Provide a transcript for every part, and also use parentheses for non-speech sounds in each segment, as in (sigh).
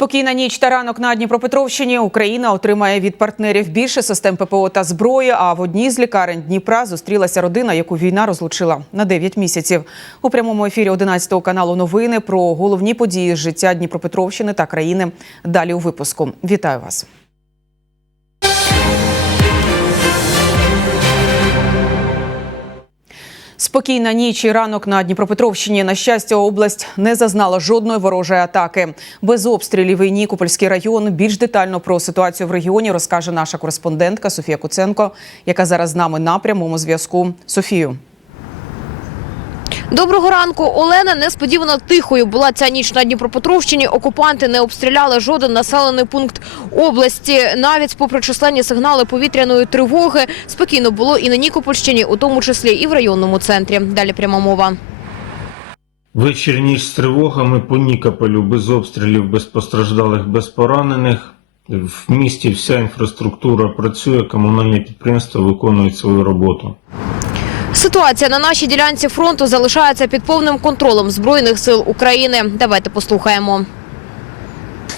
Спокійна ніч та ранок на Дніпропетровщині. Україна отримає від партнерів більше систем ППО та зброї. А в одній з лікарень Дніпра зустрілася родина, яку війна розлучила на 9 місяців. У прямому ефірі 11 каналу новини про головні події життя Дніпропетровщини та країни. Далі у випуску. Вітаю вас. Спокійна ніч і ранок на Дніпропетровщині. На щастя, область не зазнала жодної ворожої атаки. Без обстрілів і Нікопольський район. Більш детально про ситуацію в регіоні розкаже наша кореспондентка Софія Куценко, яка зараз з нами на прямому зв'язку. Софію. Доброго ранку, Олена. Несподівано тихою була ця ніч на Дніпропетровщині. Окупанти не обстріляли жоден населений пункт області. Навіть попри численні сигнали повітряної тривоги, спокійно було і на Нікопольщині, у тому числі і в районному центрі. Далі пряма мова. Вечір ніч з тривогами по Нікополю, без обстрілів, без постраждалих, без поранених. В місті вся інфраструктура працює, комунальні підприємства виконують свою роботу. Ситуація на нашій ділянці фронту залишається під повним контролем збройних сил України. Давайте послухаємо.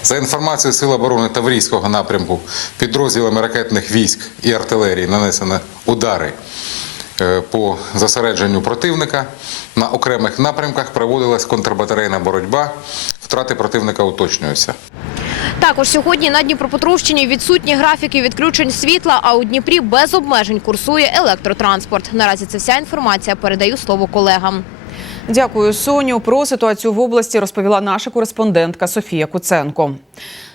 За інформацією Сил оборони Таврійського напрямку підрозділами ракетних військ і артилерії нанесено удари е, по зосередженню противника. На окремих напрямках проводилась контрбатарейна боротьба. Втрати противника уточнюються. Також сьогодні на Дніпропетровщині відсутні графіки відключень світла, а у Дніпрі без обмежень курсує електротранспорт. Наразі це вся інформація. Передаю слово колегам. Дякую, Соню. Про ситуацію в області розповіла наша кореспондентка Софія Куценко.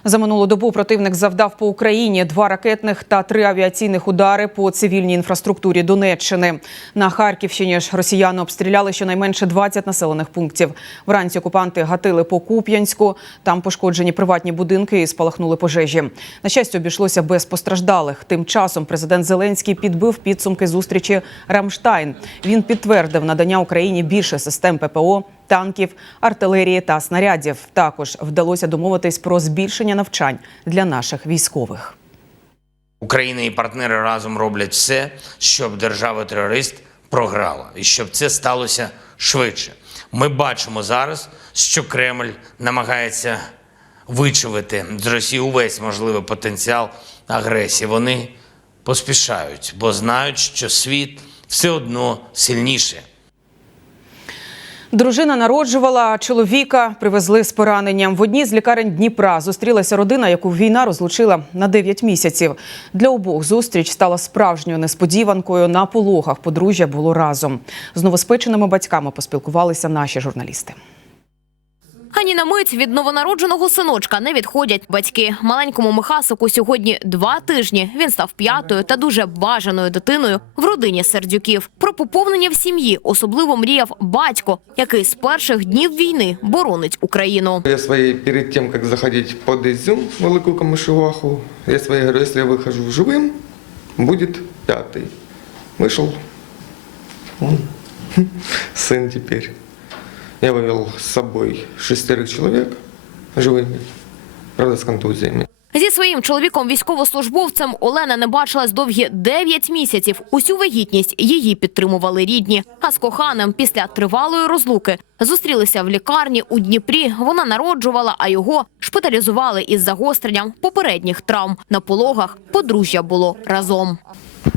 За минулу добу противник завдав по Україні два ракетних та три авіаційних удари по цивільній інфраструктурі Донеччини. На Харківщині ж росіяни обстріляли щонайменше 20 населених пунктів. Вранці окупанти гатили по Куп'янську. Там пошкоджені приватні будинки і спалахнули пожежі. На щастя, обійшлося без постраждалих. Тим часом президент Зеленський підбив підсумки зустрічі Рамштайн. Він підтвердив надання Україні більше систем ППО танків, артилерії та снарядів. Також вдалося домовитись про збільшення навчань для наших військових. Україна і партнери разом роблять все, щоб держава-терорист програла, і щоб це сталося швидше. Ми бачимо зараз, що Кремль намагається вичавити з Росії увесь можливий потенціал агресії. Вони поспішають, бо знають, що світ все одно сильніше. Дружина народжувала, чоловіка привезли з пораненням. В одній з лікарень Дніпра зустрілася родина, яку війна розлучила на 9 місяців. Для обох зустріч стала справжньою несподіванкою. На пологах подружжя було разом. З новоспеченими батьками поспілкувалися наші журналісти. Ані на мить від новонародженого синочка не відходять батьки. Маленькому Михасику сьогодні два тижні. Він став п'ятою та дуже бажаною дитиною в родині сердюків. Про поповнення в сім'ї особливо мріяв батько, який з перших днів війни боронить Україну. Я своей, перед тем, как заходить под Изюм, в Велику Камышеваху, я своей говорю, если я выхожу живым, будет пятый. Вышел. (laughs) Он. Сын теперь. Я вывел с собой шестерых человек живыми, правда, с контузиями. Зі своїм чоловіком військовослужбовцем Олена не бачилась довгі 9 місяців. Усю вагітність її підтримували рідні. А з коханим після тривалої розлуки зустрілися в лікарні у Дніпрі. Вона народжувала, а його шпиталізували із загостренням попередніх травм. На пологах подружжя було разом.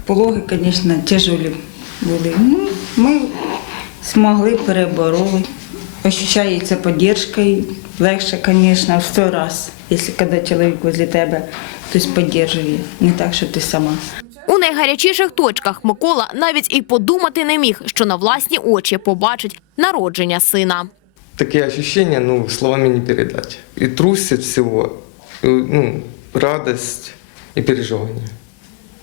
Пологи, звісно, тяжелі були. Ну, ми змогли перебороли. Ощущається і легше, звісно, в сто раз. Якщо коли чоловік возле тебе, хтось підтримує, не так, що ти сама. У найгарячіших точках Микола навіть і подумати не міг, що на власні очі побачить народження сина. Такие ощущения, ну, словами не передать. И трусит всего, и, ну, радость и переживание.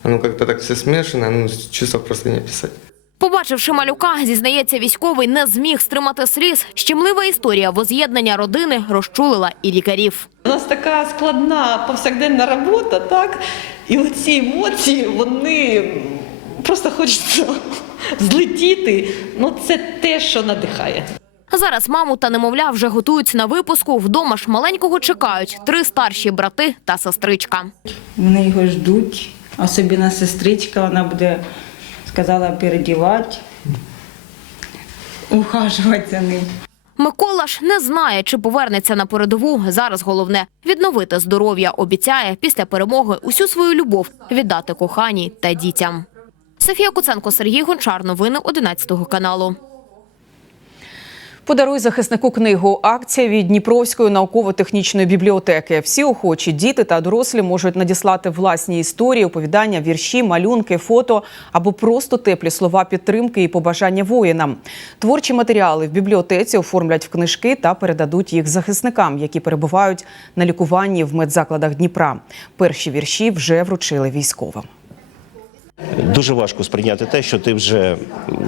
Оно как-то так все смешано, ну, чувства просто не описать. Побачивши малюка, зізнається військовий, не зміг стримати сліз. Щемлива історія воз'єднання родини розчулила і лікарів. У нас така складна повсякденна робота, так? І оці емоції, вони просто хочеться (laughs) злетіти. Ну, це те, що надихає. Зараз маму та немовля вже готуються на випуску. Вдома ж маленького чекають три старші брати та сестричка. Вони його ждуть, особливо сестричка, вона буде, сказала, передівати, ухажувати за ним. Микола ж не знає, чи повернеться на передову. Зараз головне відновити здоров'я. Обіцяє після перемоги усю свою любов віддати коханій та дітям. Софія Куценко, Сергій Гончар. Новини 11 каналу. Подаруй захиснику книгу. Акція від Дніпровської науково-технічної бібліотеки. Всі охочі діти та дорослі можуть надіслати власні історії, оповідання, вірші, малюнки, фото або просто теплі слова підтримки і побажання воїнам. Творчі матеріали в бібліотеці оформлять в книжки та передадуть їх захисникам, які перебувають на лікуванні в медзакладах Дніпра. Перші вірші вже вручили військовим. Дуже важко сприйняти те, що ти вже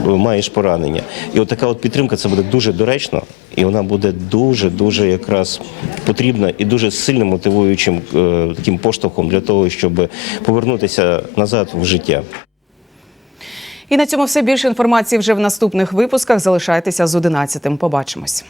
маєш поранення. І от така от підтримка це буде дуже доречно, і вона буде дуже дуже якраз потрібна і дуже сильним мотивуючим е, таким поштовхом для того, щоб повернутися назад в життя. І на цьому все більше інформації вже в наступних випусках. Залишайтеся з 11. Побачимось.